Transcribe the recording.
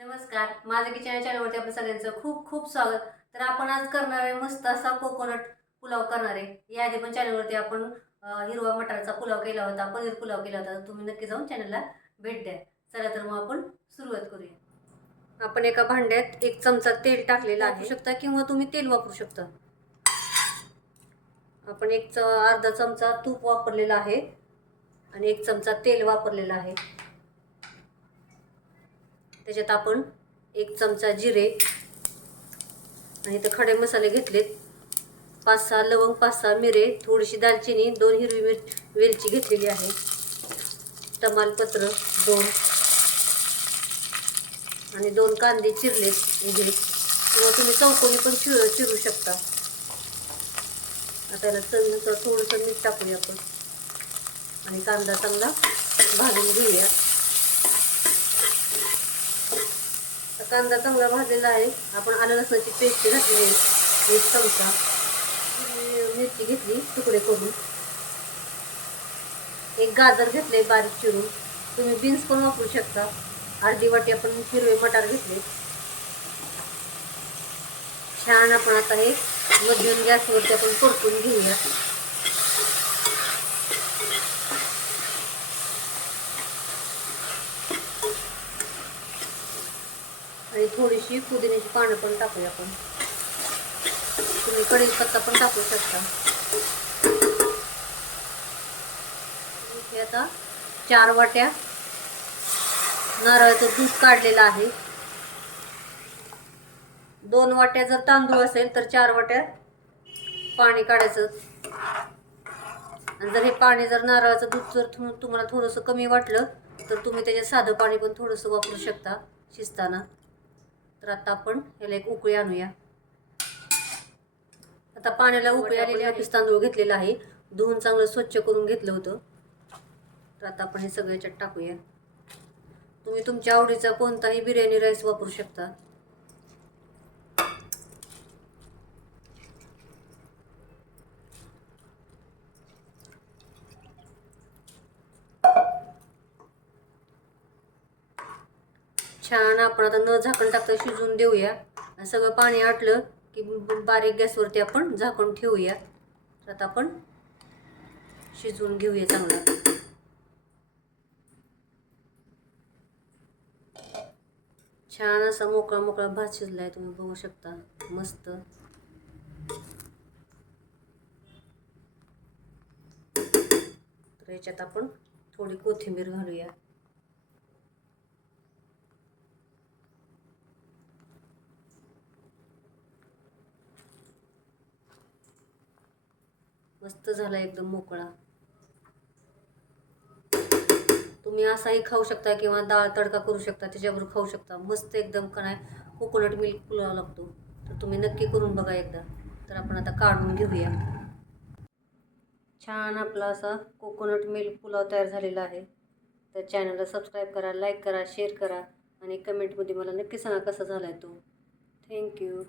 नमस्कार. माझं किचन या चॅनलवरती आपलं सगळ्यांचं खूप खूप स्वागत. तर आपण आज करणार आहे मस्त असा कोकोनट पुलाव करणार आहे. याआधी पण चॅनलवरती आपण हिरवा मटारचा पुलाव केला होता पनीर पुलाव केला होता. तुम्ही नक्की जाऊन चॅनलला भेट द्या. चला तर मग आपण सुरुवात करूया. आपण एका भांड्यात एक चमचा तेल टाकलेलं आहे. शकता किंवा तुम्ही तेल वापरू शकता. आपण एक च अर्धा चमचा तूप वापरलेला आहे. आणि एक चमचा तेल वापरलेला आहे. त्याच्यात आपण एक चमचा जिरे आणि इथं खडे मसाले घेतलेत. पाच सहा लवंग पाच सहा मिरे थोडीशी दालचिनी दोन हिरवी मिर वेलची घेतलेली आहे. तमालपत्र दोन. आणि दोन कांदे चिरलेत उभे किंवा तुम्ही चौकोनी पण चिर चिरू शकता. आता याला चवीनुसार थोडंसं मीठ टाकूया आपण. आणि कांदा चांगला भाजून घेऊया आता कांदा चांगला भाजलेला आहे. आपण आलं लसणाची पेस्ट घातली आहे. एक चमचा. मिरची घेतली तुकडे करून. एक गाजर घेतले बारीक चिरून. तुम्ही बीन्स पण वापरू शकता. अर्धी वाटी आपण हिरवे मटार घेतले. छान आपण आता हे मध्यम गॅसवरती आपण परतून घेऊया. आणि थोडीशी पुदिन्याची पानं पण टाकूया आपण. तुम्ही कढीपत्ता पण टाकू शकता. इथे आता चार वाट्या नारळाचं दूध काढलेलं आहे. दोन वाट्या जर तांदूळ असेल तर चार वाट्या पाणी काढायचं. आणि जर हे पाणी जर नारळाचं दूध जर तुम्हाला थोडंसं कमी वाटलं तर तुम्ही त्याच्यात साधं पाणी पण थोडंसं वापरू शकता शिजताना. तर आता आपण ह्याला एक उकळी आणूया. आता पाण्याला उकळी आलेली ऑफिस तांदूळ घेतलेला आहे. धुवून चांगलं स्वच्छ करून घेतलं होतं. तर आता आपण हे सगळं याच्यात टाकूया. तुम्ही तुमच्या आवडीचा कोणताही बिर्याणी राईस वापरू शकता. छान आपण आता न झाकण टाकता शिजवून देऊया. आणि सगळं पाणी आटलं की बारीक गॅसवरती आपण झाकण ठेवूया. तर आता आपण शिजवून घेऊया चांगलं. छान असा मोकळा मोकळा भात शिजलाय तुम्ही बघू शकता. मस्त. तर याच्यात आपण थोडी कोथिंबीर घालूया. मस्त झाला एकदम मोकळा. तुम्ही असाही खाऊ शकता किंवा डाळ तडका करू शकता त्याच्याबरोबर खाऊ शकता. मस्त एकदम काय कोकोनट मिल्क पुलाव लागतो. तर तुम्ही नक्की करून बघा एकदा. तर आपण आता काढून घेऊया. छान आपला असा कोकोनट मिल्क पुलाव तयार झालेला आहे. तर चॅनलला सबस्क्राईब करा लाईक करा शेअर करा आणि कमेंटमध्ये मला नक्की सांगा कसा झाला आहे तो थँक्यू